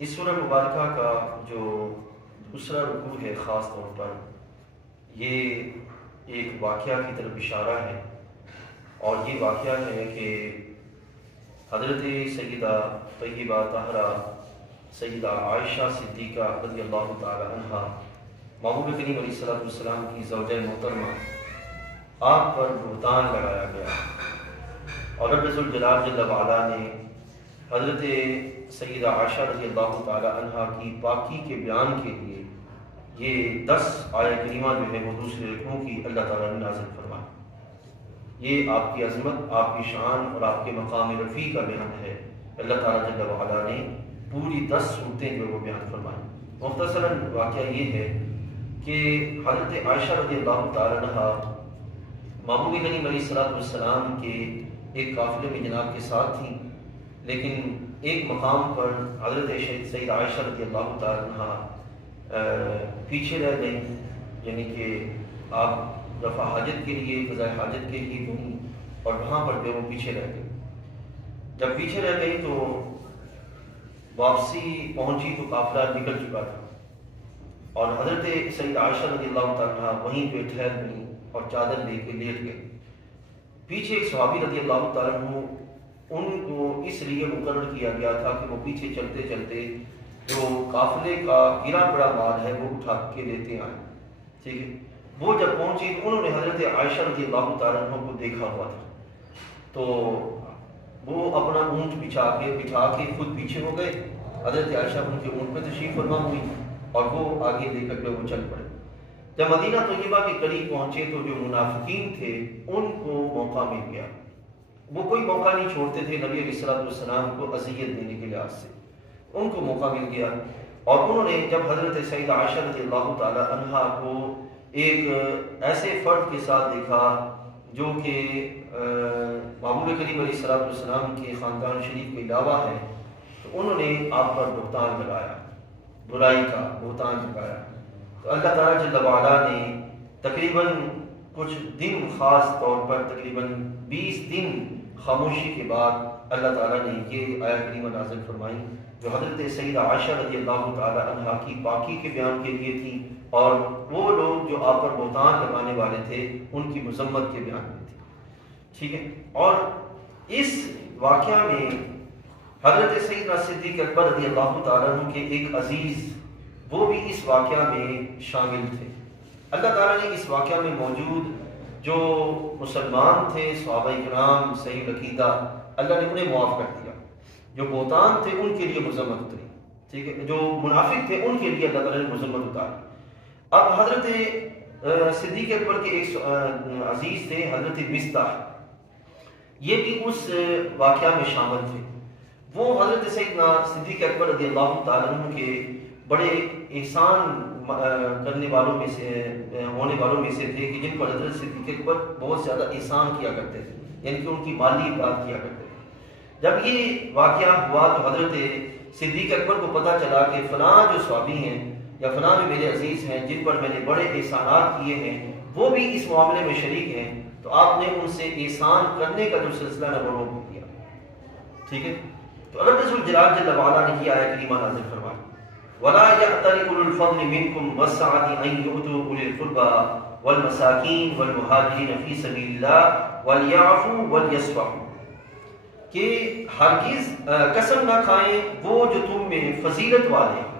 اس سورہ مبارکہ کا جو دوسرا رکوع ہے خاص طور پر یہ ایک واقعہ کی طرف اشارہ ہے، اور یہ واقعہ ہے کہ حضرت سیدہ طیبہ طاہرہ سیدہ عائشہ صدیقہ رضی اللہ تعالی عنہا محبوب کریم علیہ الصلوۃ والسلام کی زوجہ محترمہ، آپ پر بہتان لگایا گیا، اور رب ذوالجلال جل وعلا نے حضرت سیدہ عائشہ رضی اللہ تعالی عنہا کی پاکی کے بیان کے لیے یہ 10 آیت کریمہ جو ہے وہ دوسرے رکوع کی اللہ تعالیٰ نے نازل فرمائی۔ یہ آپ کی عظمت، آپ کی شان اور آپ کے مقام رفیع کا بیان ہے۔ اللہ تعالیٰ جل وعلا نے پوری 10 صورتیں جو وہ بیان فرمائیں۔ مختصراً واقعہ یہ ہے کہ حضرت عائشہ رضی اللہ تعالی عنہا محبوب کریم علیہ الصلوۃ والسلام کے ایک قافلے میں جناب کے ساتھ تھیں، لیکن ایک مقام پر حضرت سیدہ عائشہ رضی اللہ تعالی عنہا پیچھے رہ گئیں، یعنی کہ آپ رفع حاجت کے لیے، قضاء حاجت کے لیے گئیں اور وہاں پر جو وہ پیچھے رہ گئیں۔ جب پیچھے رہ گئی تو واپسی پہنچی تو قافلہ نکل چکا تھا، اور حضرت سیدہ عائشہ رضی اللہ تعالی عنہا وہیں پہ ٹھہر گئیں اور چادر لے کے لیٹ گئے۔ پیچھے ایک صحابی رضی اللہ تعالیٰ عنہ، ان کو اس لیے مقرر کیا گیا تھا کہ وہ پیچھے چلتے چلتے جو قافلے کا گرا پڑا مال ہے وہ اٹھا کے لیتے آئیں، ٹھیک ہے۔ وہ جب پہنچی تو انہوں نے حضرت عائشہ رضی اللہ تعالیٰ عنہ کو دیکھا ہوا تھا، تو وہ اپنا اونٹ بچھا کے خود پیچھے ہو گئے، حضرت عائشہ ان کے اونٹ پہ تشریف فرما ہوئی اور وہ آگے لے کر کے وہ چل پڑے۔ جب مدینہ طیبہ کے قریب پہنچے تو جو منافقین تھے ان کو موقع مل گیا، وہ کوئی موقع نہیں چھوڑتے تھے نبی علیہ الصلوۃ والسلام کو اذیت دینے کے لحاظ سے، ان کو موقع مل گیا، اور انہوں نے جب حضرت سیدہ عائشہ رضی اللہ تعالی عنہا کو ایک ایسے فرد کے ساتھ دیکھا جو کہ محبوب کریم علیہ الصلوۃ والسلام کے خاندان شریف کے علاوہ ہے، تو انہوں نے آپ پر بہتان لگایا، برائی کا بہتان لگایا۔ تو اللہ تعالیٰ جل وعلا نے تقریباً کچھ دن، خاص طور پر تقریباً 20 دن خاموشی کے بعد اللہ تعالیٰ نے یہ آیت کریمہ نازل فرمائی جو حضرت سیدہ عائشہ رضی اللہ تعالی عنہا کی پاکی کے بیان کے لیے تھی، اور وہ لوگ جو آپ پر بہتان لگانے والے تھے ان کی مذمت کے بیان میں تھی، ٹھیک ہے۔ اور اس واقعہ میں حضرت سیدنا صدیق اکبر رضی اللہ تعالیٰ عنہ کے ایک عزیز وہ بھی اس واقعہ میں شامل تھے۔ اللہ تعالیٰ نے اس واقعہ میں موجود جو مسلمان تھے، صحابہ کرام صحیح عقیدہ، اللہ نے انہیں معاف کر دیا۔ جو بہتان تھے ان کے لیے مذمت اتری، ٹھیک ہے، جو منافق تھے ان کے لیے اللہ تعالیٰ نے مذمت اتاری۔ اب حضرت صدیق اکبر کے ایک عزیز تھے حضرت مصطح، یہ بھی اس واقعہ میں شامل تھے۔ وہ حضرت سیدنا صدیق اکبر رضی اللہ تعالیٰ عنہ کے بڑے احسان کرنے والوں میں سے ہونے والوں میں سے تھے کہ جن پر حضرت صدیق اکبر بہت زیادہ احسان کیا کرتے تھے، یعنی کہ ان کی مالی امداد کیا کرتے تھے۔ جب یہ واقعہ ہوا تو حضرت صدیق اکبر کو پتہ چلا کہ فلاں جو صحابی ہیں یا فلاں جو میرے عزیز ہیں جن پر میں نے بڑے احسانات کیے ہیں وہ بھی اس معاملے میں شریک ہیں، تو آپ نے ان سے احسان کرنے کا جو سلسلہ ہے وہ روک دیا، ٹھیک ہے۔ تو رب ذوالجلال جل وعلا نے یہ آیت کریمہ نازل فرمائی، وَلَا يَأْتَلِ أُولُو الْفَضْلِ مِنْكُمْ وَالسَّعَةِ أَنْ يُؤْتُوا أُولِي الْقُرْبَى وَالْمَسَاكِينِ وَالْمُهَاجِرِينَ فِي سَبِيلِ اللَّهِ وَلْيَعْفُوا وَلْيَصْفَحُوا، کہ ہرگز قسم نہ کھائیں وہ جو تم میں فضیلت والے ہیں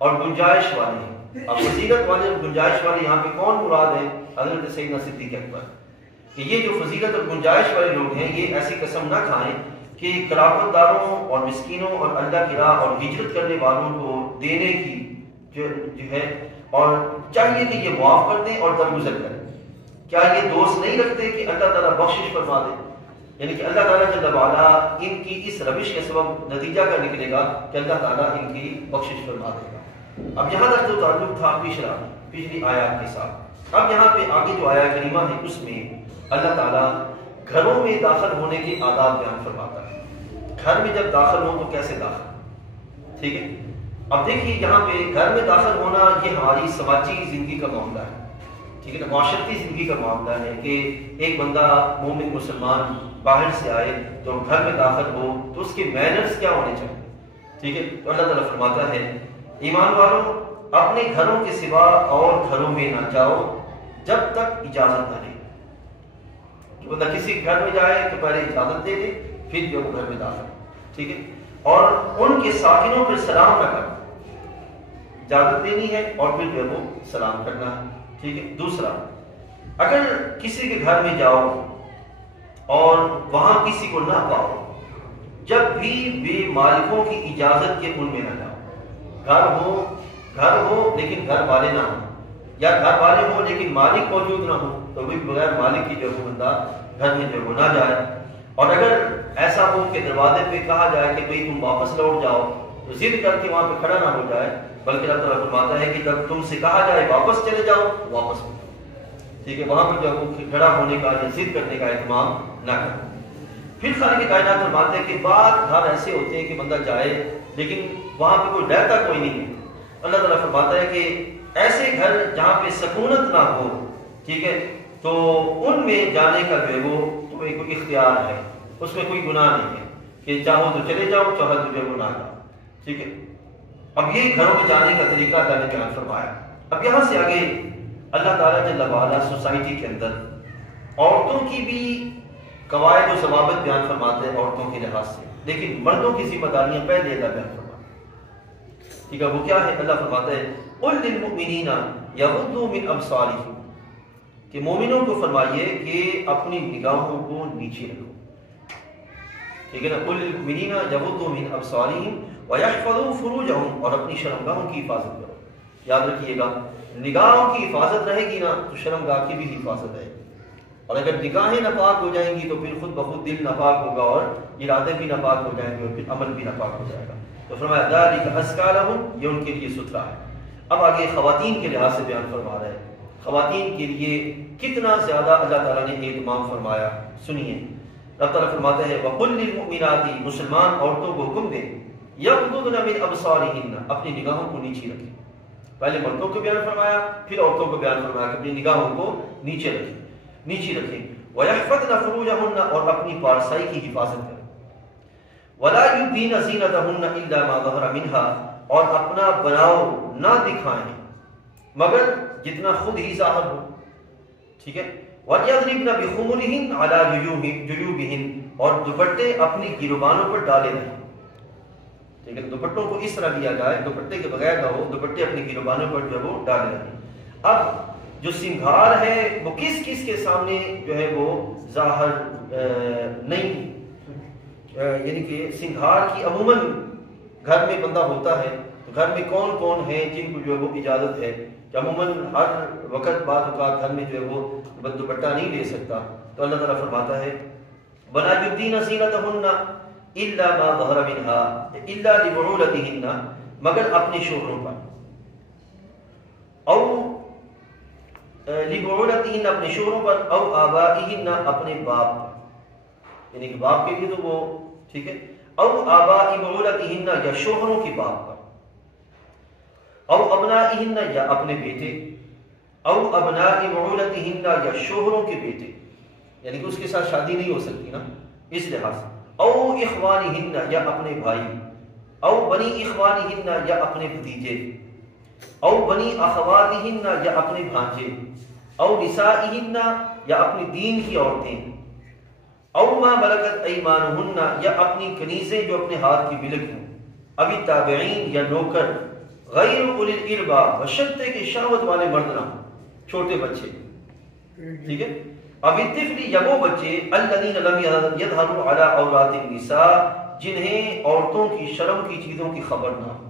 اور گنجائش والے ہیں۔ اب فضیلت والے اور گنجائش والے یہاں پہ کون مراد ہے؟ حضرت سیدنا صدیق اکبر، کہ یہ جو فضیلت اور گنجائش والے لوگ ہیں یہ ایسی قسم نہ کھائیں کہ قرابت داروں اور مسکینوں اور اللہ کی راہ اور ہجرت کرنے والوں کو دینے کی جو ہے، اور چاہیے کہ یہ معاف کر دیں اور درگزر کریں۔ کیا یہ دوست نہیں رکھتے کہ اللہ تعالیٰ بخشش فرما دے؟ یعنی کہ اللہ تعالیٰ جل وعلا ان کی اس روش کے سبب نتیجہ کا نکلے گا کہ اللہ تعالیٰ ان کی بخشش فرما دے گا۔ اب یہاں تک تو تعلق تھا پچھلی آیات کے ساتھ۔ اب یہاں پہ آگے جو آیت کریمہ ہے اس میں اللہ تعالیٰ گھروں میں داخل ہونے کے آداب بیان فرماتا ہے۔ گھر میں جب داخل ہو تو کیسے داخل، ٹھیک ہے۔ اب دیکھیے یہاں پہ گھر میں داخل ہونا یہ ہماری سماجی زندگی کا معاملہ ہے، ٹھیک ہے نا، معاشرتی زندگی کا معاملہ ہے کہ ایک بندہ مومن مسلمان باہر سے آئے تو گھر میں داخل ہو تو اس کے مینرز کیا ہونے چاہیے، ٹھیک ہے؟ تو اللہ تعالیٰ فرماتا ہے ایمان والوں اپنے گھروں کے سوا اور گھروں میں نہ جاؤ جب تک اجازت نہ لے. کہ بندہ کسی گھر میں جائے تو پہلے اجازت دے دے پھر جو وہ گھر میں داخل. ٹھیک ہے؟ اور ان کے ساکنوں پر سلام نہ کرنا، اجازت دینی ہے اور پھر جو وہ سلام کرنا ہے. ٹھیک ہے؟ دوسرا، اگر کسی کے گھر میں جاؤ اور وہاں کسی کو نہ پاؤ، جب بھی بے مالکوں کی اجازت کے ان میں نہ جاؤ. گھر ہو لیکن گھر والے نہ ہوں، یا گھر والے ہوں لیکن مالک موجود نہ ہو، تو بھی بغیر مالک کی جو بندہ گھر میں جو نہ جائے. اور اگر ایسا ہو کہ دروازے پہ کہا جائے کہ بھئی تم واپس لوٹ جاؤ، تو ضد کر کے وہاں پہ کھڑا نہ ہو جائے، بلکہ اللہ تعالیٰ فرماتا ہے کہ جب تم سے کہا جائے واپس چلے جاؤ واپس ہو جاؤ. ٹھیک ہے؟ وہاں پہ جو کھڑا ہونے کا یا ضد کرنے کا اہتمام نہ کرو. پھر خالق کائنات فرماتے ہیں کہ بعض گھر ایسے ہوتے ہیں کہ بندہ جائے لیکن وہاں پہ کوئی ڈرتا کوئی نہیں ہے. اللہ تعالیٰ فرماتا ہے کہ ایسے گھر جہاں پہ سکونت نہ ہو، ٹھیک ہے، تو ان میں جانے کا جو ہے وہ تمہیں کوئی اختیار ہے، اس میں کوئی گناہ نہیں ہے کہ چاہو تو چلے جاؤ، چاہو تو جو ہے وہ نہ جاؤ. ٹھیک ہے؟ اب یہ گھروں میں جانے کا طریقہ اللہ نے بیان فرمایا. اب یہاں سے آگے اللہ تعالیٰ جل وعلا سوسائٹی کے اندر عورتوں کی بھی قواعد و ضوابط بیان فرماتے ہیں عورتوں کے لحاظ سے، لیکن مردوں کی ذمہ داریاں پہلے اللہ بیان فرماتے ہیں. ٹھیک ہے؟ وہ کیا ہے؟ اللہ فرماتا ہے قل للمؤمنین یغضوا من ابصارہم، کہ مومنوں کو فرمائیے کہ اپنی نگاہوں کو نیچے رکھو. ٹھیک ہے نا؟ قل للمؤمنین یغضوا من ابصارہم ویحفظوا فروجہم، اور اپنی شرمگاہوں کی حفاظت کرو. یاد رکھیے گا، نگاہوں کی حفاظت رہے گی نا تو شرمگاہ کی بھی حفاظت رہے گی. اور اگر نگاہیں ناپاک ہو جائیں گی تو پھر خود بخود دل ناپاک ہوگا اور ارادے بھی ناپاک ہو جائیں گے اور پھر عمل بھی ناپاک ہو جائے گا. تو فرمایا ذالک ازکی لہم، یہ ان کے لیے ستھرا ہے. اب آگے خواتین کے لحاظ سے بیان فرما رہے ہیں. خواتین کے لیے کتنا زیادہ اللہ تعالیٰ نے اہتمام فرمایا، سنیے. اللہ تعالیٰ فرماتے ہیں وَقُلْ لِلْمُؤْمِنَاتِ، مسلمان عورتوں کو حکم دے یغضضن من ابصارہن، اپنی نگاہوں کو نیچے رکھیں. پہلے مردوں کو بیان فرمایا پھر عورتوں کو بیان فرمایا کہ اپنی نگاہوں کو نیچے رکھیں. وَيَحْفَظْنَ فُرُوجَهُنَّ، اور اپنی پارسائی کی حفاظت کریں. وَلَا يُبْدِينَ زِينَتَهُنَّ إِلَّا مَا ظَهَرَ مِنْهَا، اور اپنا بناؤ نہ دکھائیں مگر جتنا خود ہی ظاہر ہو. ٹھیک ہے؟ وَلْيَضْرِبْنَ بِخُمُرِهِنَّ عَلَى جُيُوبِهِنَّ، اور دوپٹے اپنی گریبانوں پر ڈالے رہیں. ٹھیک ہے؟ دوپٹوں کو اس طرح لیا جائے، دوپٹے کے بغیر نہ ہو، دوپٹے اپنی گریبانوں پر جو ہے وہ ڈالے رہیں. اب جو سنگھار ہے وہ کس کس کے سامنے جو ہے وہ ظاہر نہیں، یعنی کہ سنگھار کی عموماً گھر میں بندہ ہوتا ہے تو گھر میں کون کون ہیں جن کو جو ہے وہ اجازت ہے کہ عموماً ہر وقت بعض اوقات گھر میں جو ہے وہ دوپٹہ نہیں لے سکتا. تو اللہ تعالیٰ فرماتا ہے وَلَا يُبْدِينَ زِينَتَهُنَّ إِلَّا مَا ظَهَرَ مِنْهَا إِلَّا لِبُعُولَتِهِنَّ، مگر اپنے شوہروں پر، او لِبُعُولَتِهِنَّ اپنے شوہروں پر، او آبائِهِنَّ اپنے باپ پر، یعنی کہ باپ کے لیے تو وہ ٹھیک ہے، او آبائی بعولتہن یا شوہروں کے باپ پر، او ابنائہن یا اپنے بیٹے، او ابنائی بعولتہن یا شوہروں کے بیٹے، یعنی کہ اس کے ساتھ شادی نہیں ہو سکتی نا اس لحاظ سے، او اخوانہن یا اپنے بھائی، او بنی اخوانہن یا اپنے بھتیجے، او بنی اخواتہن یا اپنے بھانجے، او نسائہن یا اپنی دین کی عورتیں، او ما ملکت ایمانہن یا اپنی کنیزیں جو اپنے ہاتھ کی ملک ہوں، ابھی تابعین یا نوکر، غیر اولی الاربا بشرطے کے شہوت والے مرد نہ ہوں، چھوٹے بچے. ٹھیک ہے؟ ابھی طفل یا وہ بچے الذین لم یظہروا علی عورات النساء، جنہیں عورتوں کی شرم کی چیزوں کی خبر نہ ہو.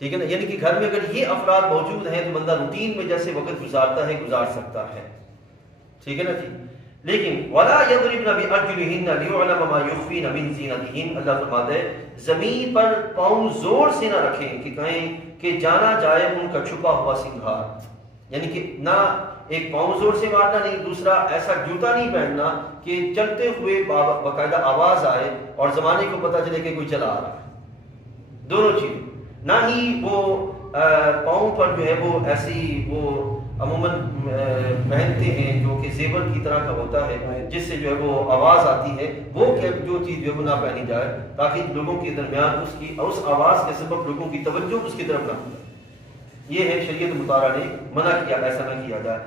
ٹھیک ہے نا؟ یعنی کہ گھر میں اگر یہ افراد موجود ہیں تو بندہ روٹین میں جیسے وقت گزارتا ہے گزار سکتا ہے. ٹھیک ہے نا جی؟ لیکن وَلَا يَضْرِبْنَ بِأَرْجُلِهِنَّ لِيُعْلَمَ مَا يُخْفِينَ مِنْ زِينَتِهِنَّ، اللہ فرماتا ہے زمین پر پاؤں زور سے نہ رکھیں کہ کہیں کہ جانا جائے ان کا چھپا ہوا سنگھار. یعنی کہ نہ ایک پاؤں زور سے مارنا، نہیں دوسرا ایسا جوتا نہیں پہننا کہ چلتے ہوئے باقاعدہ آواز آئے اور زمانے کو پتہ چلے کہ کوئی چلا آ رہا ہے. دونوں چیز، نہ ہی وہ پاؤں پر جو ہے وہ ایسی وہ عموماً پہنتے ہیں جو کہ زیور کی طرح کا ہوتا ہے جس سے جو ہے وہ آواز آتی ہے، وہ جو چیز جو ہے وہ نہ پہنی جائے تاکہ لوگوں کے درمیان اس آواز کے سبب لوگوں کی توجہ اس کی طرف نہ ہو. یہ ہے شریعت مطالعہ نے منع کیا ایسا نہ کیا جائے.